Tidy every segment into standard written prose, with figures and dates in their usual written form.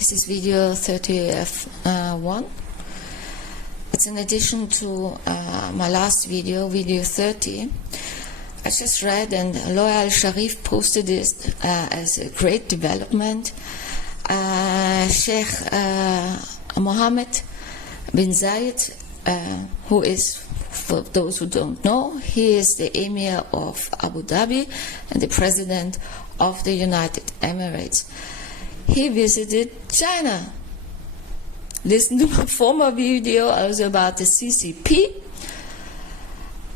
This is video 31. It's in addition to my last video, video 30. I just read, and Loya Al-Sharif posted this as a great development. Sheikh Mohammed bin Zayid, who is, for those who don't know, he is the Emir of Abu Dhabi and the President of the United Emirates. He visited China. Listen to my former video also about the CCP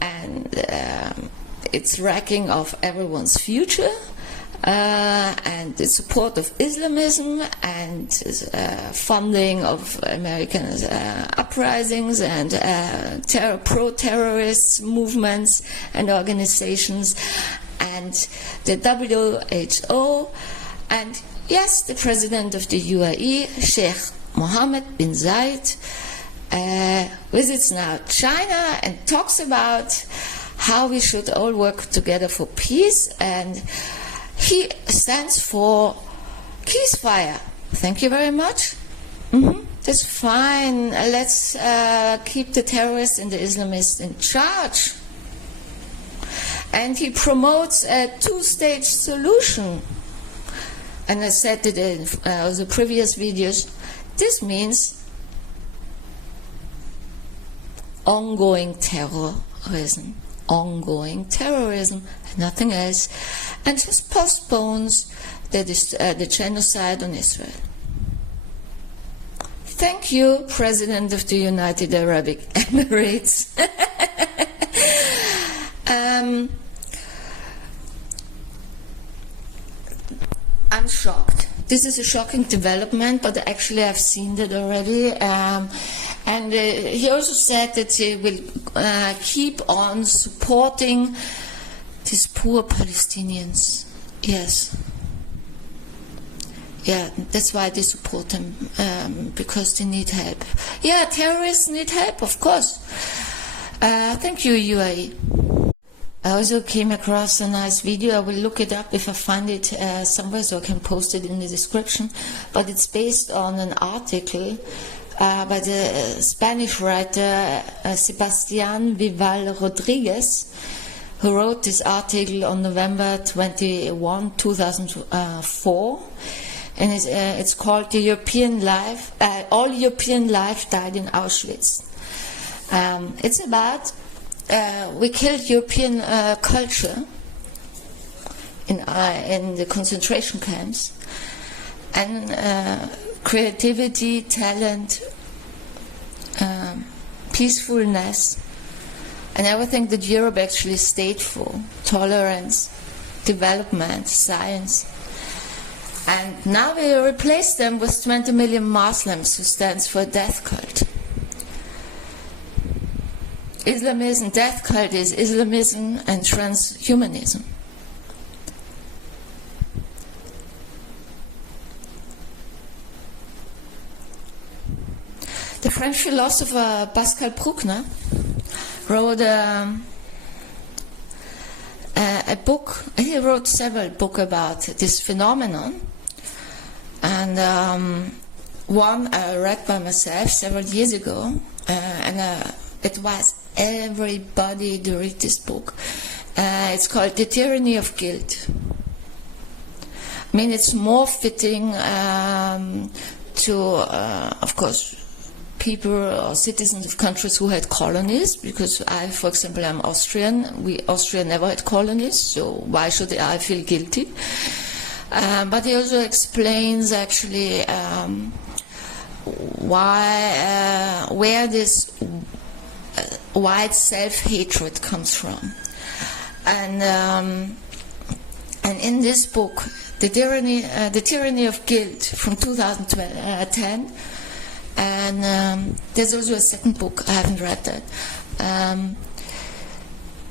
and its wrecking of everyone's future and the support of Islamism and funding of American uprisings and pro-terrorist movements and organizations and the WHO, and yes, the president of the UAE, Sheikh Mohammed bin Zayid, visits now China and talks about how we should all work together for peace, and he stands for ceasefire. Thank you very much. That's fine. Let's keep the terrorists and the Islamists in charge. And he promotes a two-stage solution. And I said it in the previous videos, this means ongoing terrorism, nothing else, and just postpones the genocide on Israel. Thank you, President of the United Arab Emirates. I'm shocked. This is a shocking development, but actually I've seen that already. And he also said that he will keep on supporting these poor Palestinians. Yes. Yeah, that's why they support them, because they need help. Yeah, terrorists need help, of course. Thank you, UAE. I also came across a nice video. I will look it up if I find it somewhere, so I can post it in the description. But it's based on an article by the Spanish writer Sebastián Vival Rodriguez, who wrote this article on November 21, 2004. And it's called "The European Life, All European Life Died in Auschwitz." It's about we killed European culture in the concentration camps, and creativity, talent, peacefulness, and everything that Europe actually stayed for: tolerance, development, science. And now we replace them with 20 million Muslims, who stands for a death cult. Islamism, death cult is Islamism and transhumanism. The French philosopher Pascal Bruckner wrote a book. He wrote several books about this phenomenon, and one I read by myself several years ago, and it was everybody to read this book. It's called The Tyranny of Guilt. I mean, it's more fitting to, of course, people or citizens of countries who had colonies, because I, for example, I'm Austrian. Austria never had colonies, so why should I feel guilty? But he also explains actually where this white self-hatred comes from, and in this book, the tyranny of guilt from 2010, and there's also a second book. I haven't read that.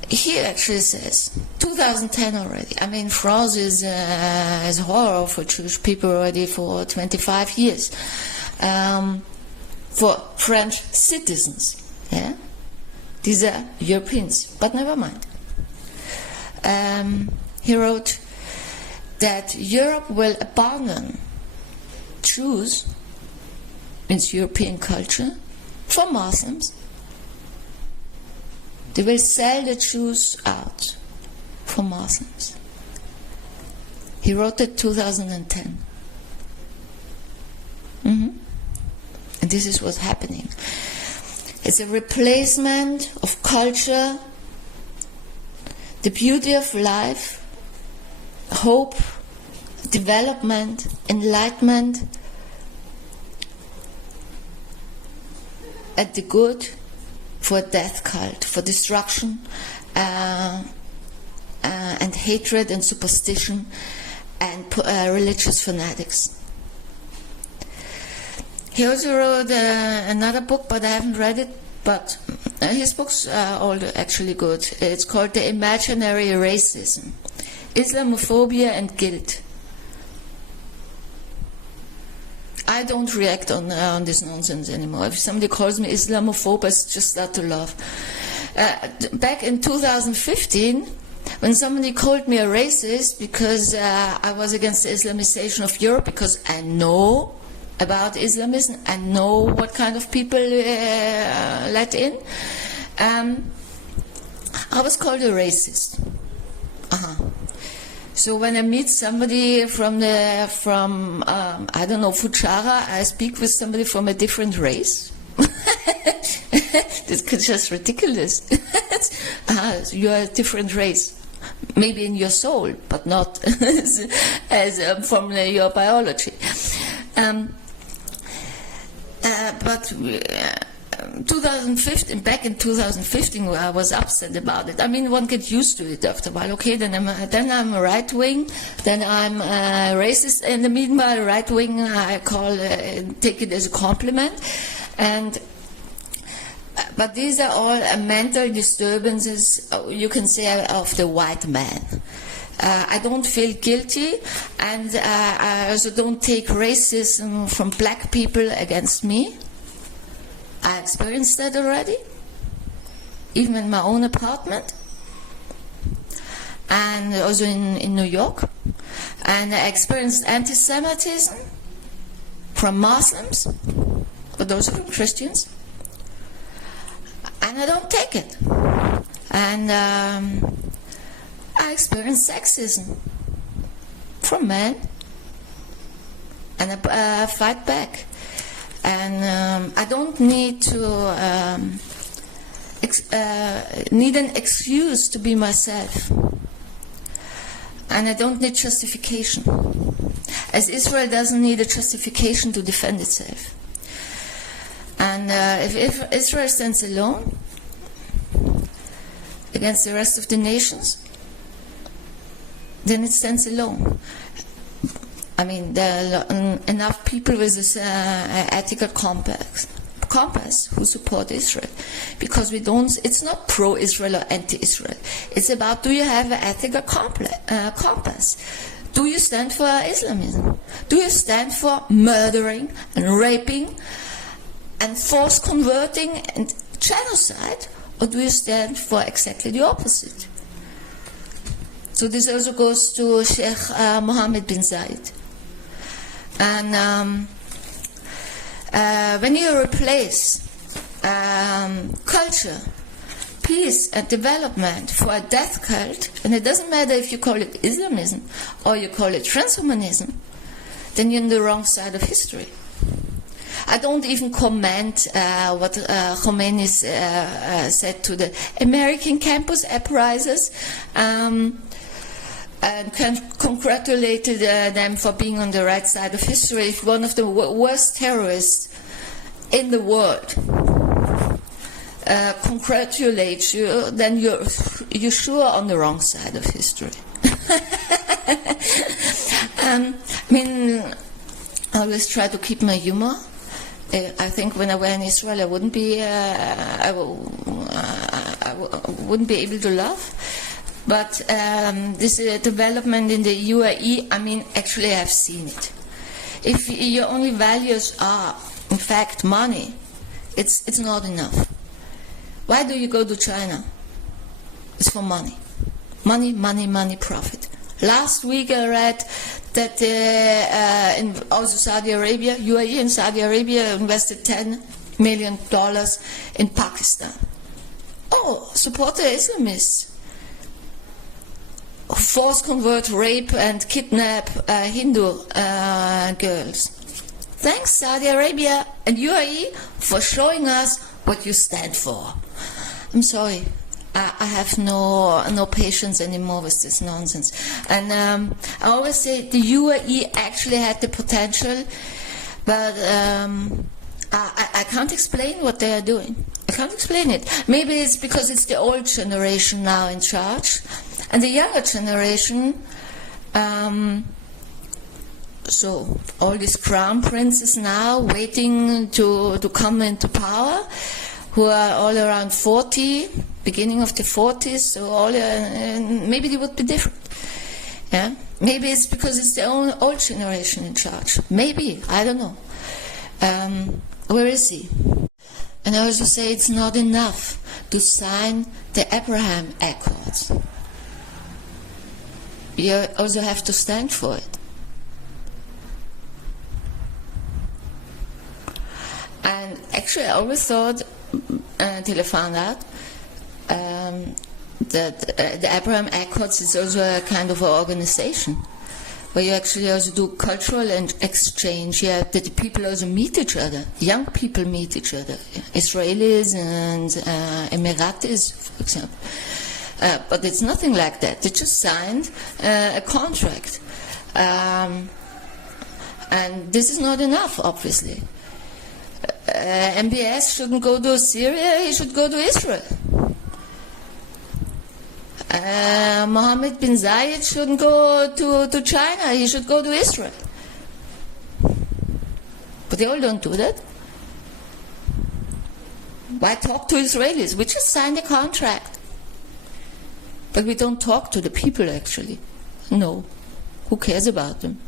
He actually says 2010 already. I mean, France is a horror for Jewish people already for 25 years. For French citizens, yeah. These are Europeans, but never mind. He wrote that Europe will abandon Jews, means European culture, for Muslims. They will sell the Jews out for Muslims. He wrote it 2010. And this is what's happening. It's a replacement of culture, the beauty of life, hope, development, enlightenment, and the good for a death cult, for destruction and hatred and superstition and religious fanatics. He also wrote another book, but I haven't read it, but his books are all actually good. It's called The Imaginary Racism, Islamophobia and Guilt. I don't react on this nonsense anymore. If somebody calls me Islamophobe, I just start to laugh. Back in 2015, when somebody called me a racist because I was against the Islamization of Europe, because I know about Islamism, I know what kind of people let in, I was called a racist. So when I meet somebody from I don't know, Fuchara, I speak with somebody from a different race. This is just ridiculous. You are a different race. Maybe in your soul, but not as from your biology. But 2015, back in 2015, I was upset about it. I mean, one gets used to it after a while. Okay, then I'm a right wing, then I'm a racist. In the meanwhile, right wing, I take it as a compliment, but these are all mental disturbances, you can say, of the white man. I don't feel guilty, and I also don't take racism from black people against me. I experienced that already, even in my own apartment, and also in New York. And I experienced anti-Semitism from Muslims, but also from Christians. And I don't take it. And I experienced sexism from men, and I fight back. And I don't need to need an excuse to be myself, and I don't need justification, as Israel doesn't need a justification to defend itself. And if Israel stands alone against the rest of the nations, then it stands alone. I mean, there are enough people with this ethical compass who support Israel, because it's not pro-Israel or anti-Israel. It's about, do you have an ethical compass? Do you stand for Islamism? Do you stand for murdering and raping and force converting and genocide? Or do you stand for exactly the opposite? So this also goes to Sheikh Mohammed bin Zayid. And when you replace culture, peace and development for a death cult, and it doesn't matter if you call it Islamism or you call it transhumanism, then you're on the wrong side of history. I don't even comment what Khomeini said to the American campus uprisers, and congratulated them for being on the right side of history. If one of the worst terrorists in the world congratulates you, then you're sure on the wrong side of history. I mean, I always try to keep my humor. I think when I were in Israel, I wouldn't be wouldn't be able to laugh. But this development in the UAE, I mean, actually I've seen it. If your only values are, in fact, money, it's not enough. Why do you go to China? It's for money. Money, money, money, profit. Last week I read that in also Saudi Arabia, UAE and Saudi Arabia invested $10 million in Pakistan. Oh, support the Islamists. Force convert, rape and kidnap Hindu girls. Thanks Saudi Arabia and UAE for showing us what you stand for. I'm sorry. I have no patience anymore with this nonsense. And I always say the UAE actually had the potential, but I can't explain what they are doing. I can't explain it. Maybe it's because it's the old generation now in charge, and the younger generation, so all these crown princes now waiting to come into power, who are all around 40, beginning of the 40s, so all maybe they would be different. Yeah, maybe it's because it's the old generation in charge. Maybe, I don't know. Where is he? And I also say it's not enough to sign the Abraham Accords. You also have to stand for it. And actually, I always thought, until I found out, that the Abraham Accords is also a kind of an organization where you actually also do cultural exchange. Yeah, that the people also meet each other. Young people meet each other. Israelis and Emiratis, for example. But it's nothing like that. They just signed a contract. And this is not enough, obviously. MBS shouldn't go to Syria, he should go to Israel. Mohammed bin Zayid shouldn't go to China, he should go to Israel. But they all don't do that. Why talk to Israelis? We just signed a contract. But we don't talk to the people, actually. No. Who cares about them?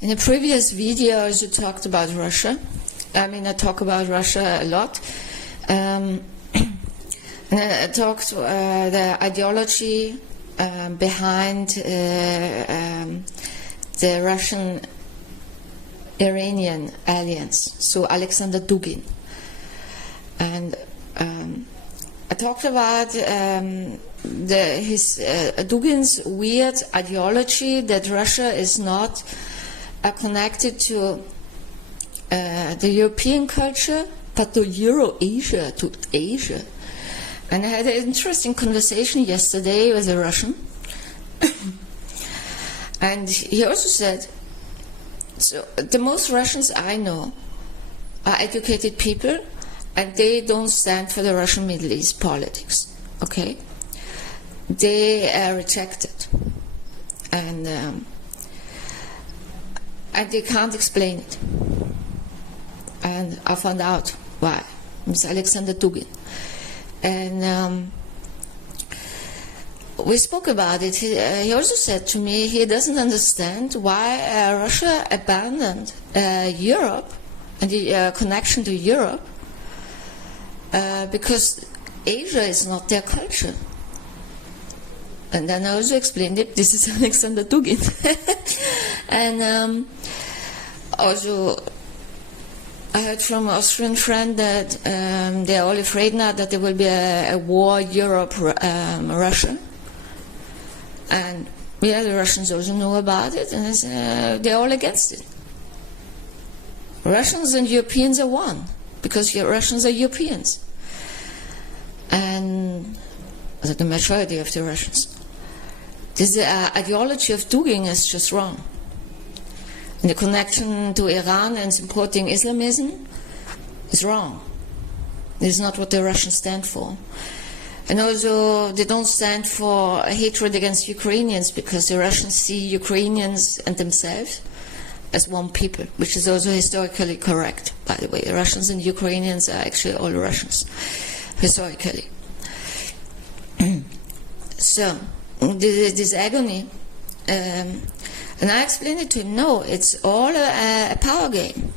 In a previous video, I also talked about Russia. I talk about Russia a lot. And I talked the ideology behind the Russian-Iranian alliance, so Alexander Dugin. And I talked about Dugin's weird ideology that Russia is not connected to the European culture, but to Euro-Asia, to Asia. And I had an interesting conversation yesterday with a Russian. And he also said, so the most Russians I know are educated people, and they don't stand for the Russian Middle East politics, okay? They are rejected. And they can't explain it. And I found out why. It's Alexander Dugin. And we spoke about it. He also said to me he doesn't understand why Russia abandoned Europe and the connection to Europe because Asia is not their culture. And then I also explained it. This is Alexander Dugin. And also I heard from an Austrian friend that they're all afraid now that there will be a war Europe-Russia. And yeah, the Russians also know about it, and they're all against it. Russians and Europeans are one, because Russians are Europeans. And the majority of the Russians. This ideology of Dugin is just wrong. And the connection to Iran and supporting Islamism is wrong. This is not what the Russians stand for. And also, they don't stand for hatred against Ukrainians because the Russians see Ukrainians and themselves as one people, which is also historically correct, by the way. Russians and Ukrainians are actually all Russians, historically. So, this agony, and I explained it to him, no, it's all a power game.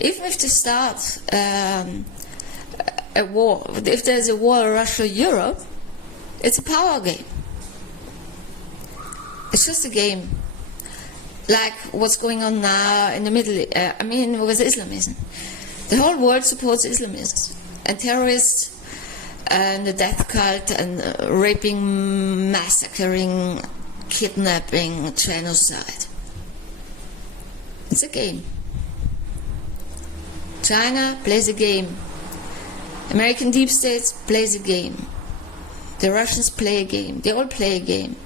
Even if they start a war, if there's a war Russia-Europe, it's a power game. It's just a game. Like what's going on now in the Middle East, with Islamism. The whole world supports Islamists and terrorists and the death cult and raping, massacring, kidnapping, genocide. It's a game. China plays a game. American deep states plays a game. The Russians play a game. They all play a game.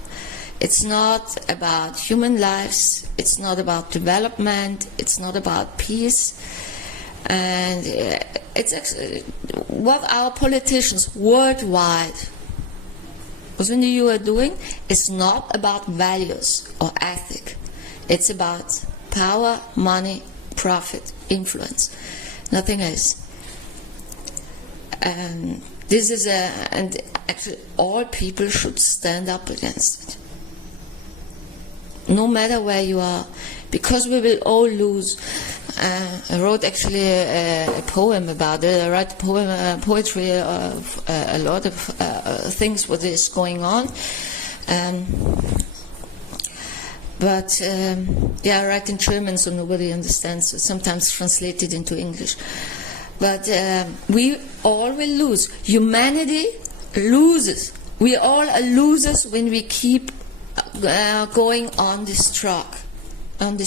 It's not about human lives. It's not about development. It's not about peace. And it's actually what our politicians worldwide, within the EU, are doing is not about values or ethic. It's about power, money, profit, influence. Nothing else. And this is and actually all people should stand up against it. No matter where you are, because we will all lose. I wrote actually a poem about it. I write poetry of a lot of things what is going on. But I write in German so nobody understands, so sometimes translated into English. But we all will lose. Humanity loses. We all are losers when we keep going on this track. And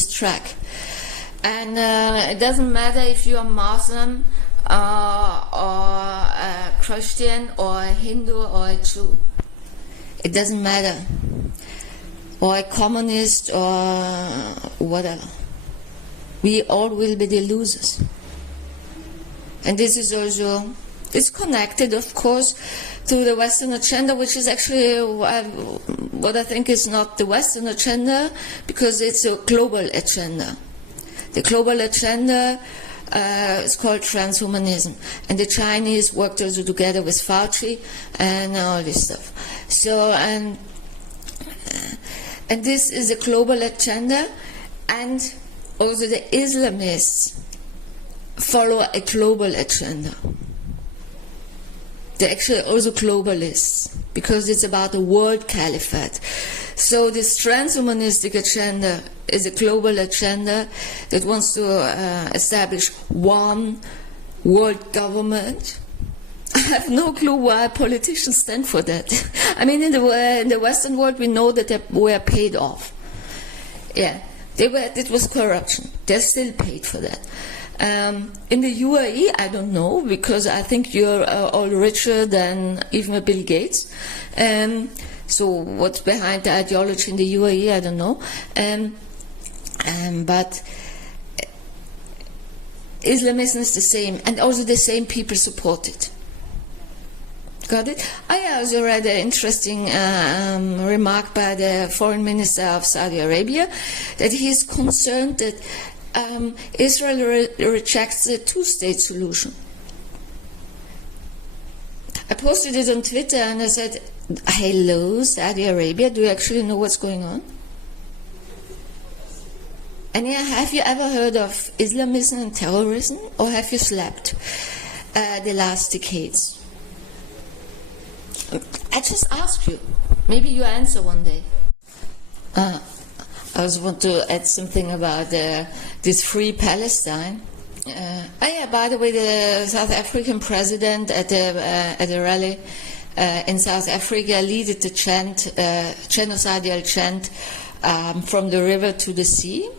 it doesn't matter if you are Muslim or a Christian or a Hindu or a Jew. It doesn't matter. Or a communist or whatever. We all will be the losers. And this is also, it's connected, of course, to the Western agenda, which is actually what I think is not the Western agenda, because it's a global agenda. The global agenda is called transhumanism, and the Chinese worked also together with Fauci and all this stuff. So, and this is a global agenda, and also the Islamists follow a global agenda. They're actually also globalists, because it's about a world caliphate. So this transhumanistic agenda is a global agenda that wants to establish one world government. I have no clue why politicians stand for that. I mean, in the Western world, we know that they were paid off. Yeah, it was corruption. They're still paid for that. In the UAE, I don't know, because I think you're all richer than even Bill Gates. So what's behind the ideology in the UAE, I don't know. But Islamism is the same, and also the same people support it. Got it? I also read an interesting remark by the foreign minister of Saudi Arabia, that he is concerned that Israel rejects the two-state solution. I posted it on Twitter and I said, hello, Saudi Arabia, do you actually know what's going on? And yeah, have you ever heard of Islamism and terrorism, or have you slept the last decades? I just ask you. Maybe you answer one day. I also want to add something about this Free Palestine. By the way, the South African president at the rally in South Africa led the chant, genocidal chant, from the river to the sea.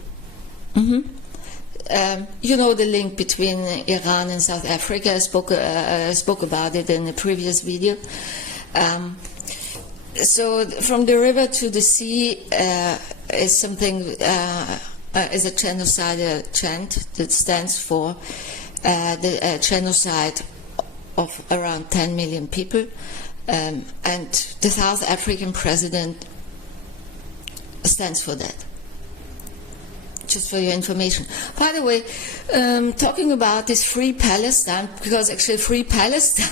You know the link between Iran and South Africa. I spoke about it in a previous video. So from the river to the sea is something is a genocidal chant that stands for the genocide of around 10 million people, and the South African president stands for that. Just for your information. By the way, talking about this Free Palestine, because actually Free Palestine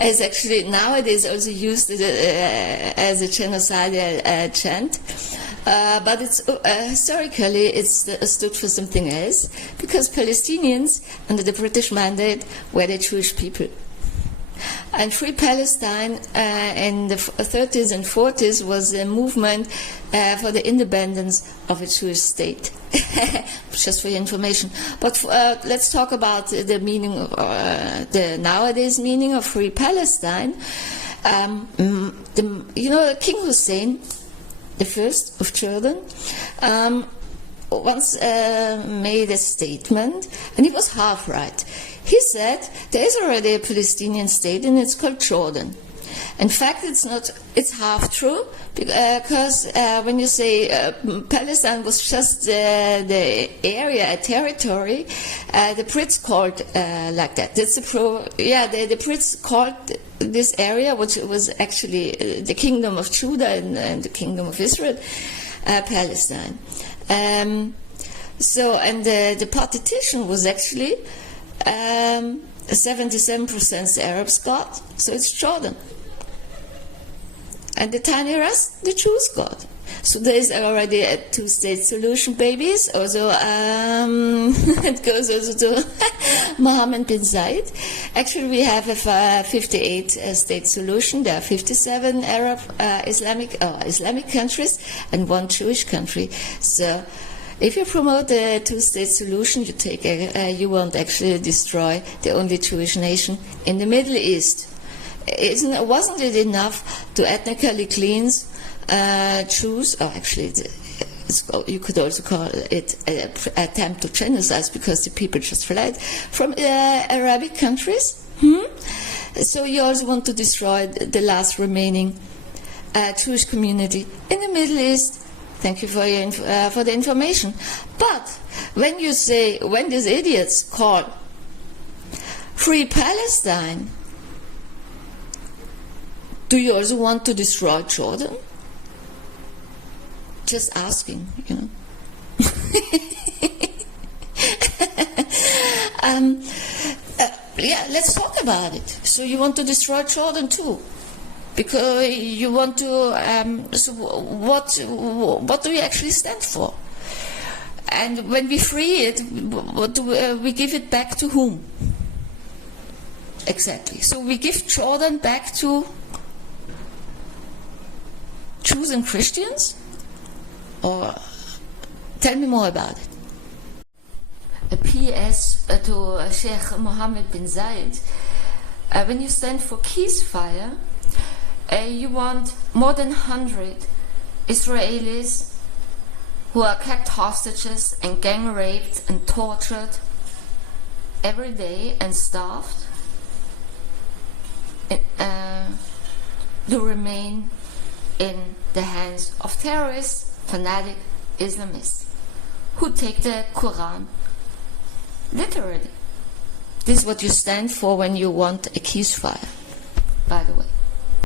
is actually nowadays also used as a genocidal chant, but it's historically it's stood for something else, because Palestinians under the British mandate were the Jewish people. And Free Palestine in the 30s and 40s was a movement for the independence of a Jewish state. Just for your information. But let's talk about the meaning, the nowadays meaning of Free Palestine. King Hussein, the first of Jordan, once made a statement, and he was half right. He said there is already a Palestinian state, and it's called Jordan. In fact, it's half true, because when you say Palestine was just the area, a territory, the Brits called like that. That's the Brits called this area, which was actually the Kingdom of Judah and the Kingdom of Israel, Palestine. The partition was actually 77% Arabs got, so it's Jordan. And the tiny rest, the Jews got. So there is already a two-state solution, babies. Also, it goes also to Mohammed bin Zayid. Actually, we have a 58-state solution. There are 57 Arab Islamic countries and one Jewish country. So, if you promote the two-state solution, you won't actually destroy the only Jewish nation in the Middle East. Wasn't it enough to ethnically cleanse Jews? Or actually, you could also call it an attempt to genocide, because the people just fled from Arabic countries. So you also want to destroy the last remaining Jewish community in the Middle East. Thank you for the information. But when these idiots call Free Palestine, do you also want to destroy Jordan? Just asking, let's talk about it. So you want to destroy Jordan too? Because you want to. So what do we actually stand for? And when we free it, we give it back to whom? Exactly. So we give Jordan back to Jews and Christians? Or tell me more about it. A PS to Sheikh Mohammed bin Zayid. When you stand for ceasefire, you want more than 100 Israelis who are kept hostages and gang raped and tortured every day and starved to remain in the hands of terrorists, fanatic Islamists who take the Quran literally. This is what you stand for when you want a ceasefire, by the way.